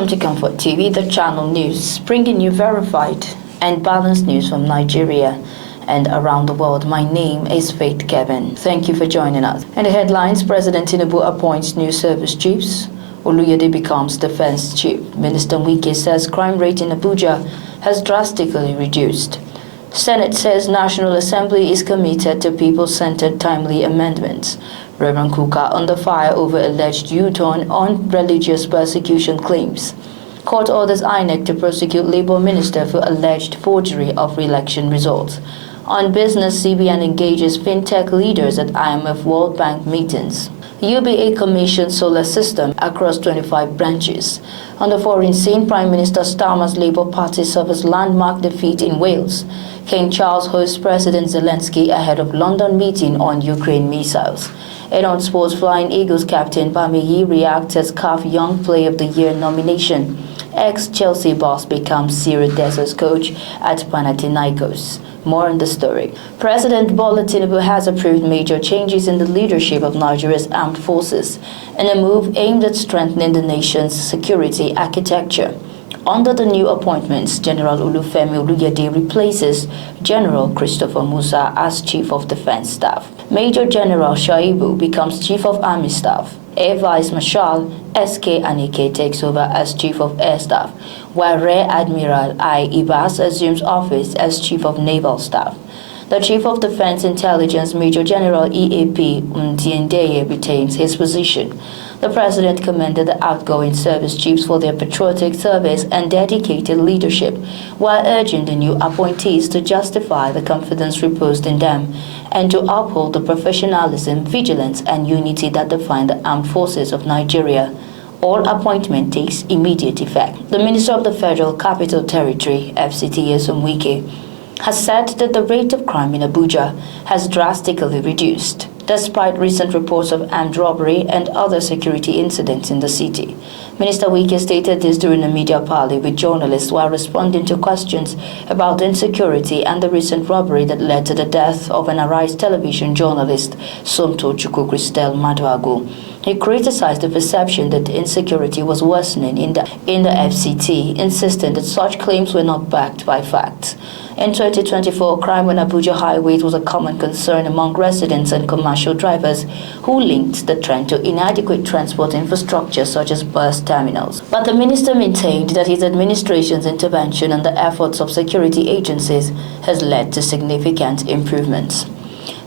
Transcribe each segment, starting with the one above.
Welcome to Comfort TV, the channel news, bringing you verified and balanced news from Nigeria and around the world. My name is Faith Kevin. Thank you for joining us. In the headlines, President Tinubu appoints new service chiefs. Oluyede becomes defense chief. Minister Wike says crime rate in Abuja has drastically reduced. Senate says National Assembly is committed to people-centered timely amendments. Reverend Kukah under fire over alleged U-turn on religious persecution claims. Court orders INEC to prosecute Labour Minister for alleged forgery of re-election results. On business, CBN engages fintech leaders at IMF World Bank meetings. UBA commissioned solar system across 25 branches. On the foreign scene, Prime Minister Starmer's Labour Party suffers landmark defeat in Wales. King Charles hosts President Zelensky ahead of London meeting on Ukraine missiles. And on sports, Flying Eagles captain Bamiyi reacts as CAF Young Player of the Year nomination. Ex-Chelsea boss becomes Ciro Desso's coach at Panathinaikos. More on the story. President Bola Tinubu has approved major changes in the leadership of Nigeria's armed forces in a move aimed at strengthening the nation's security architecture. Under the new appointments, General Oluyede replaces General Christopher Musa as Chief of Defense Staff. Major General Shaibu becomes Chief of Army Staff. Air Vice Marshal S.K. Anike takes over as Chief of Air Staff, while Rear Admiral I. Ibas assumes office as Chief of Naval Staff. The Chief of Defense Intelligence, Major General E.A.P. Ndiendeye, retains his position. The President commended the outgoing service chiefs for their patriotic service and dedicated leadership, while urging the new appointees to justify the confidence reposed in them and to uphold the professionalism, vigilance, and unity that define the armed forces of Nigeria. All appointment takes immediate effect. The Minister of the Federal Capital Territory, FCT Nyesom Wike, has said that the rate of crime in Abuja has drastically reduced, despite recent reports of armed robbery and other security incidents in the city. Minister Wike stated this during a media parley with journalists while responding to questions about insecurity and the recent robbery that led to the death of an Arise television journalist, Somto Chukwuchrystal Maduagu. He criticized the perception that insecurity was worsening in the FCT, insisting that such claims were not backed by facts. In 2024, crime on Abuja highways was a common concern among residents and commercial drivers who linked the trend to inadequate transport infrastructure such as bus terminals. But the minister maintained that his administration's intervention and the efforts of security agencies has led to significant improvements.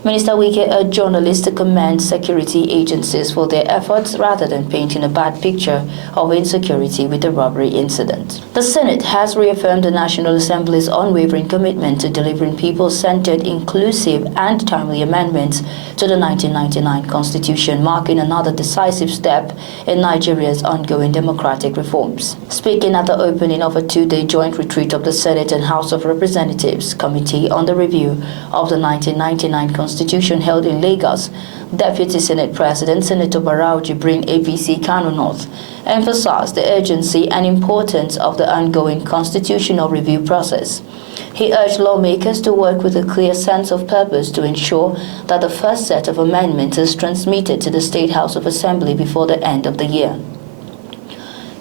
Minister Wike urged journalists to commend security agencies for their efforts rather than painting a bad picture of insecurity with the robbery incident. The Senate has reaffirmed the National Assembly's unwavering commitment to delivering people-centered, inclusive, and timely amendments to the 1999 Constitution, marking another decisive step in Nigeria's ongoing democratic reforms. Speaking at the opening of a two-day joint retreat of the Senate and House of Representatives Committee on the Review of the 1999 Constitution held in Lagos, Deputy Senate President Senator Barau Jibrin APC Kano North emphasized the urgency and importance of the ongoing constitutional review process. He urged lawmakers to work with a clear sense of purpose to ensure that the first set of amendments is transmitted to the State House of Assembly before the end of the year.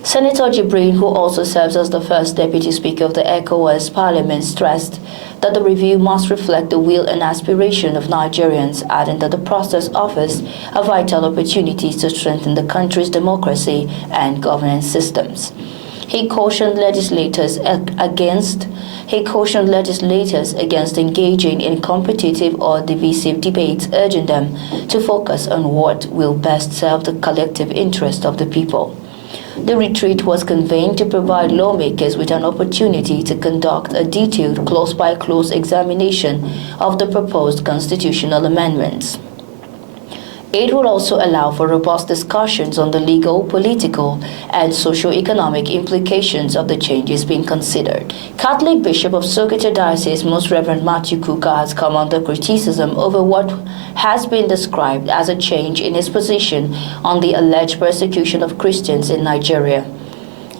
Senator Jibrin, who also serves as the first Deputy Speaker of the ECOWAS Parliament, stressed that the review must reflect the will and aspiration of Nigerians, adding that the process offers a vital opportunity to strengthen the country's democracy and governance systems. He cautioned legislators against engaging in competitive or divisive debates, urging them to focus on what will best serve the collective interest of the people. The retreat was convened to provide lawmakers with an opportunity to conduct a detailed close-by-close examination of the proposed constitutional amendments. It will also allow for robust discussions on the legal, political, and socio-economic implications of the changes being considered. Catholic Bishop of Sokoto Diocese, Most Reverend Matthew Kukah, has come under criticism over what has been described as a change in his position on the alleged persecution of Christians in Nigeria.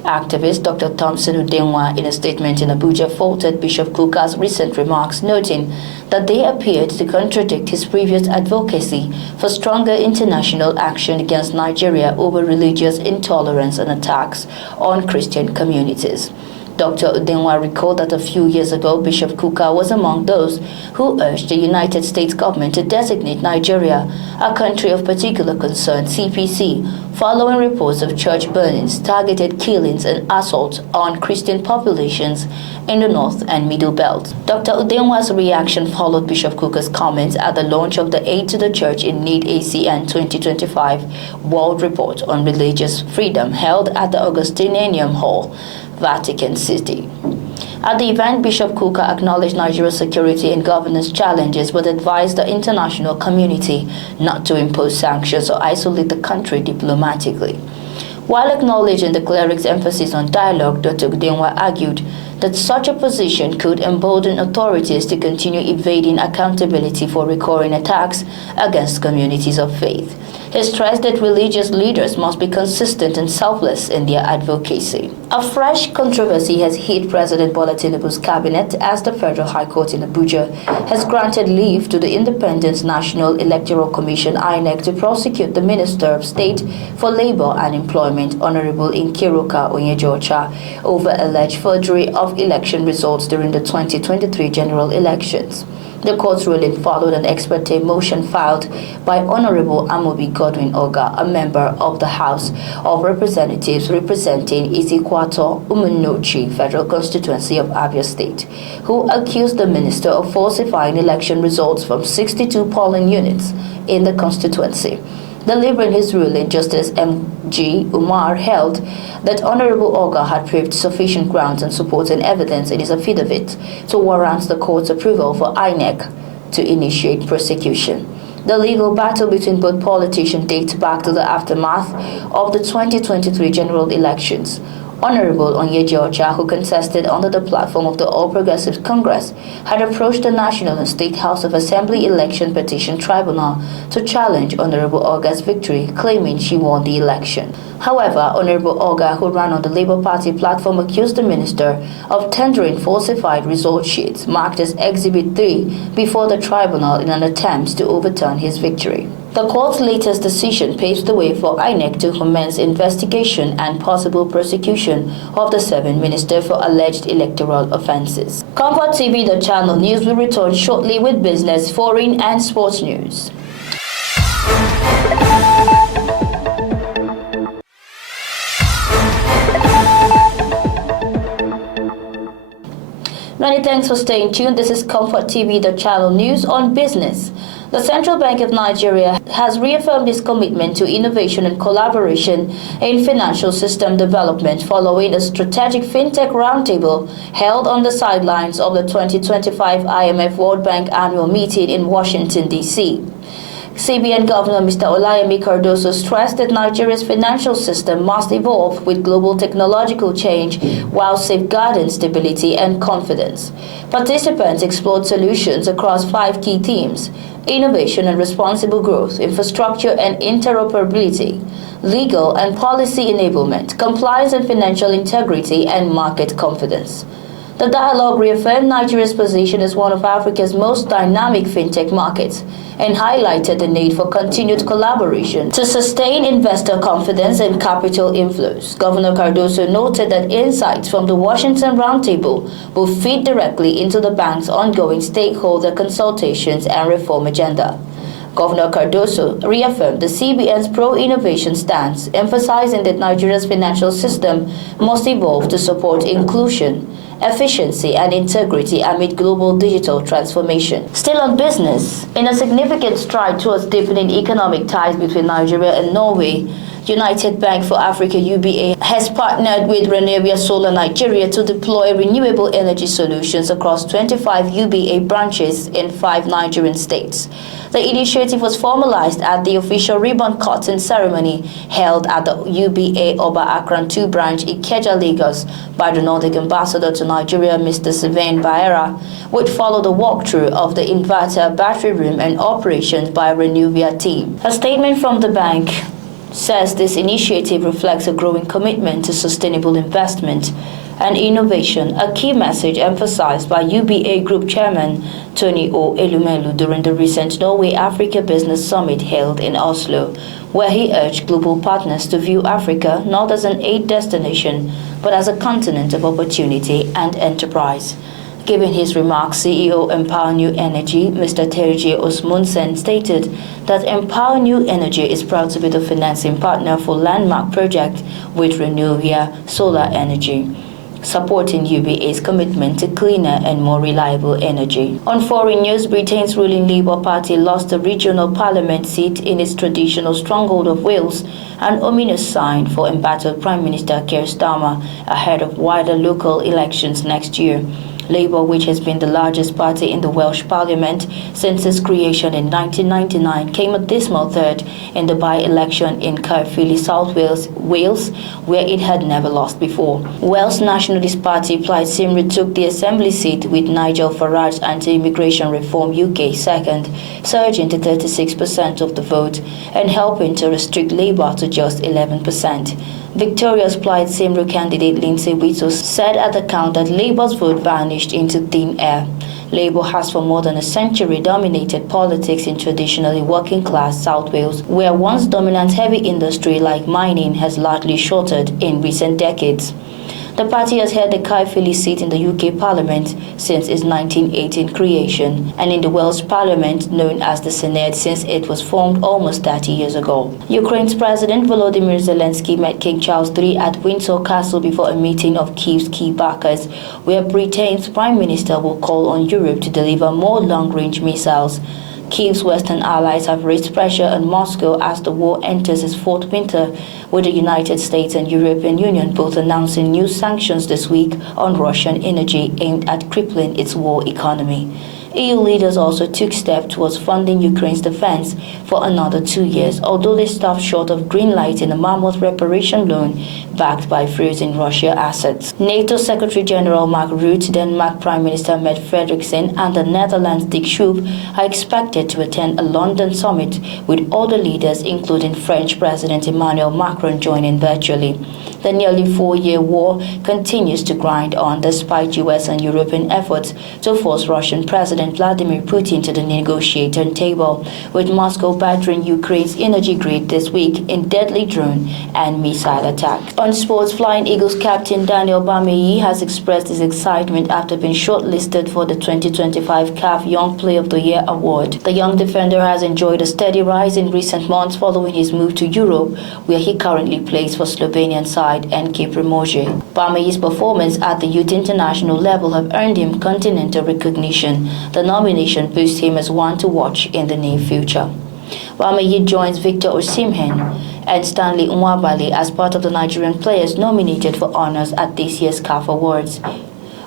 Activist Dr. Thompson Udenwa, in a statement in Abuja, faulted Bishop Kukah's recent remarks, noting that they appeared to contradict his previous advocacy for stronger international action against Nigeria over religious intolerance and attacks on Christian communities. Dr. Udenwa recalled that a few years ago, Bishop Kukah was among those who urged the United States government to designate Nigeria a country of particular concern, CPC, following reports of church burnings, targeted killings, and assaults on Christian populations in the North and Middle Belt. Dr. Udenwa's reaction followed Bishop Kukah's comments at the launch of the Aid to the Church in Need ACN 2025 World Report on Religious Freedom held at the Augustinianum Hall, Vatican City. At the event, Bishop Kukah acknowledged Nigeria's security and governance challenges but advised the international community not to impose sanctions or isolate the country diplomatically. While acknowledging the cleric's emphasis on dialogue, Dr. Udenwa argued that such a position could embolden authorities to continue evading accountability for recurring attacks against communities of faith. He stressed that religious leaders must be consistent and selfless in their advocacy. A fresh controversy has hit President Bola Tinubu's cabinet as the Federal High Court in Abuja has granted leave to the Independent National Electoral Commission (INEC) to prosecute the Minister of State for Labor and Employment, Honorable Kukah over alleged forgery of election results during the 2023 general elections. The court's ruling followed an ex parte motion filed by Honorable Amobi Godwin Oga, a member of the House of Representatives representing Izikwato Umunochi Federal Constituency of Abia State, who accused the minister of falsifying election results from 62 polling units in the constituency. Delivering his ruling, Justice M.G. Umar held that Honorable Oga had proved sufficient grounds and supporting evidence in his affidavit to warrant the court's approval for INEC to initiate prosecution. The legal battle between both politicians dates back to the aftermath of the 2023 general elections. Honorable Oluyede, who contested under the platform of the All Progressives Congress, had approached the National and State House of Assembly Election Petition Tribunal to challenge Honorable Oga's victory, claiming she won the election. However, Honorable Oga, who ran on the Labour Party platform, accused the minister of tendering falsified result sheets marked as Exhibit 3 before the tribunal in an attempt to overturn his victory. The court's latest decision paves the way for INEC to commence investigation and possible prosecution of the 7 ministers for alleged electoral offences. ComfortTV.channel news will return shortly with business, foreign and sports news. Many thanks for staying tuned. This is ComfortTV.channel news on business. The Central Bank of Nigeria has reaffirmed its commitment to innovation and collaboration in financial system development following a strategic fintech roundtable held on the sidelines of the 2025 IMF World Bank annual meeting in Washington, D.C. CBN Governor Mr. Oluyede stressed that Nigeria's financial system must evolve with global technological change while safeguarding stability and confidence. Participants explored solutions across 5 key themes: innovation and responsible growth, infrastructure and interoperability, legal and policy enablement, compliance and financial integrity, and market confidence. The dialogue reaffirmed Nigeria's position as one of Africa's most dynamic fintech markets and highlighted the need for continued collaboration to sustain investor confidence and capital inflows. Governor Cardoso noted that insights from the Washington Roundtable will feed directly into the bank's ongoing stakeholder consultations and reform agenda. Governor Cardoso reaffirmed the CBN's pro-innovation stance, emphasizing that Nigeria's financial system must evolve to support inclusion, efficiency, and integrity amid global digital transformation. Still on business, in a significant stride towards deepening economic ties between Nigeria and Norway, United Bank for Africa (UBA) has partnered with Renewable Solar Nigeria to deploy renewable energy solutions across 25 UBA branches in 5 Nigerian states. The initiative was formalized at the official ribbon cutting ceremony held at the UBA Oba Akran 2 branch in Ikeja, Lagos by the Nordic Ambassador to Nigeria, Mr. Sylvain Baera, which followed a walkthrough of the inverter, battery room, and operations by a Renewia team. A statement from the bank says this initiative reflects a growing commitment to sustainable investment and innovation, a key message emphasized by UBA Group Chairman Tony O. Elumelu during the recent Norway Africa Business Summit held in Oslo, where he urged global partners to view Africa not as an aid destination, but as a continent of opportunity and enterprise. Giving his remarks, CEO Empower New Energy, Mr. Terje Osmundsen, stated that Empower New Energy is proud to be the financing partner for landmark project with Renewia Solar Energy, supporting UBA's commitment to cleaner and more reliable energy. On foreign news, Britain's ruling Labour Party lost a regional parliament seat in its traditional stronghold of Wales, an ominous sign for embattled Prime Minister Keir Starmer ahead of wider local elections next year. Labour, which has been the largest party in the Welsh Parliament since its creation in 1999, came a dismal third in the by-election in Caerphilly, South Wales, where it had never lost before. Welsh Nationalist Party Plaid Cymru took the assembly seat with Nigel Farage's anti-immigration reform UK second, surging to 36% of the vote and helping to restrict Labour to just 11%. Victoria's Plaid Cymru candidate Lindsay Whittle said at the count that Labour's vote vanished into thin air. Labour has for more than a century dominated politics in traditionally working-class South Wales, where once dominant heavy industry like mining has largely shortened in recent decades. The party has held the Caerphilly seat in the UK Parliament since its 1918 creation, and in the Welsh Parliament known as the Senedd since it was formed almost 30 years ago. Ukraine's President Volodymyr Zelensky met King Charles III at Windsor Castle before a meeting of Kyiv's key backers, where Britain's Prime Minister will call on Europe to deliver more long-range missiles. Kyiv's Western allies have raised pressure on Moscow as the war enters its fourth winter, with the United States and European Union both announcing new sanctions this week on Russian energy aimed at crippling its war economy. EU leaders also took steps towards funding Ukraine's defense for another 2 years, although they stopped short of greenlighting a mammoth reparation loan backed by freezing Russia assets. NATO Secretary General Mark Rutte, Denmark Prime Minister Mette Frederiksen, and the Netherlands Dick Schoof are expected to attend a London summit, with other leaders including French President Emmanuel Macron joining virtually. The nearly 4-year war continues to grind on despite US and European efforts to force Russian President Vladimir Putin to the negotiating table, with Moscow battering Ukraine's energy grid this week in deadly drone and missile attacks. On sports, Flying Eagles captain Daniel Bameyi has expressed his excitement after being shortlisted for the 2025 CAF Young Player of the Year award. The young defender has enjoyed a steady rise in recent months following his move to Europe, where he currently plays for Slovenian side NK Primože. Bameyi's performance at the youth international level have earned him continental recognition. The nomination boosts him as one to watch in the near future. Bameyi joins Victor Osimhen and Stanley Nwabali as part of the Nigerian players nominated for honors at this year's CAF Awards.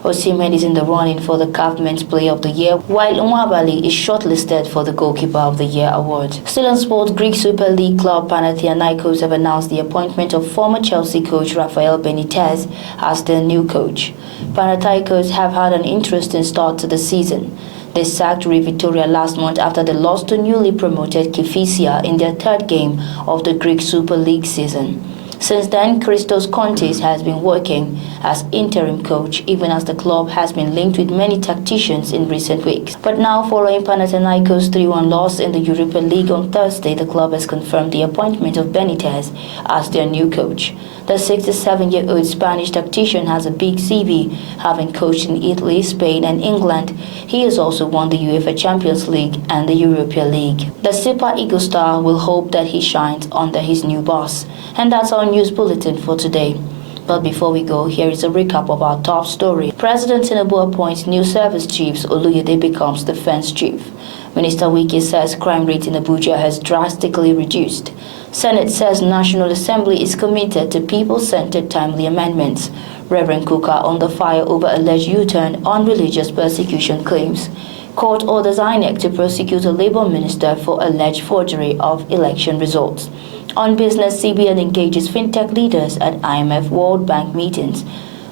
Osimhen is in the running for the CAF Men's Player of the Year, while Nwabali is shortlisted for the Goalkeeper of the Year award. Still on sports, Greek Super League club Panathinaikos have announced the appointment of former Chelsea coach Rafael Benitez as their new coach. Panathinaikos have had an interesting start to the season. They sacked Real Victoria last month after they lost to newly promoted Kifisia in their third game of the Greek Super League season. Since then, Christos Kontis has been working as interim coach, even as the club has been linked with many tacticians in recent weeks. But now, following Panathinaikos' 3-1 loss in the Europa League on Thursday, the club has confirmed the appointment of Benitez as their new coach. The 67-year-old Spanish tactician has a big CV, having coached in Italy, Spain, and England. He has also won the UEFA Champions League and the Europa League. The Super Eagle star will hope that he shines under his new boss. And that's our news bulletin for today. But before we go, here is a recap of our top story. President Tinubu appoints new service chiefs. Oluyede becomes defense chief. Minister Wike says crime rate in Abuja has drastically reduced. Senate says National Assembly is committed to people-centered timely amendments. Reverend Kukah under fire over alleged U-turn on religious persecution claims. Court orders INEC to prosecute a Labour minister for alleged forgery of election results. On business, CBN engages fintech leaders at IMF World Bank meetings.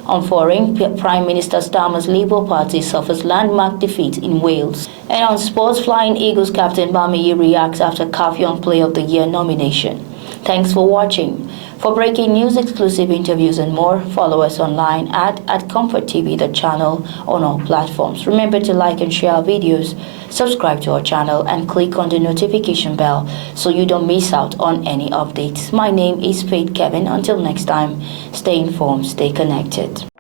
On foreign, Prime Minister Starmer's Labour Party suffers landmark defeat in Wales. And on sports, Flying Eagles captain Bameyi reacts after CAF Young Player of the Year nomination. Thanks for watching. For breaking news, exclusive interviews and more, follow us online at ComfortTV.channel on all platforms. Remember to like and share our videos, subscribe to our channel and click on the notification bell so you don't miss out on any updates. My name is Faith Kevin. Until next time, stay informed, stay connected.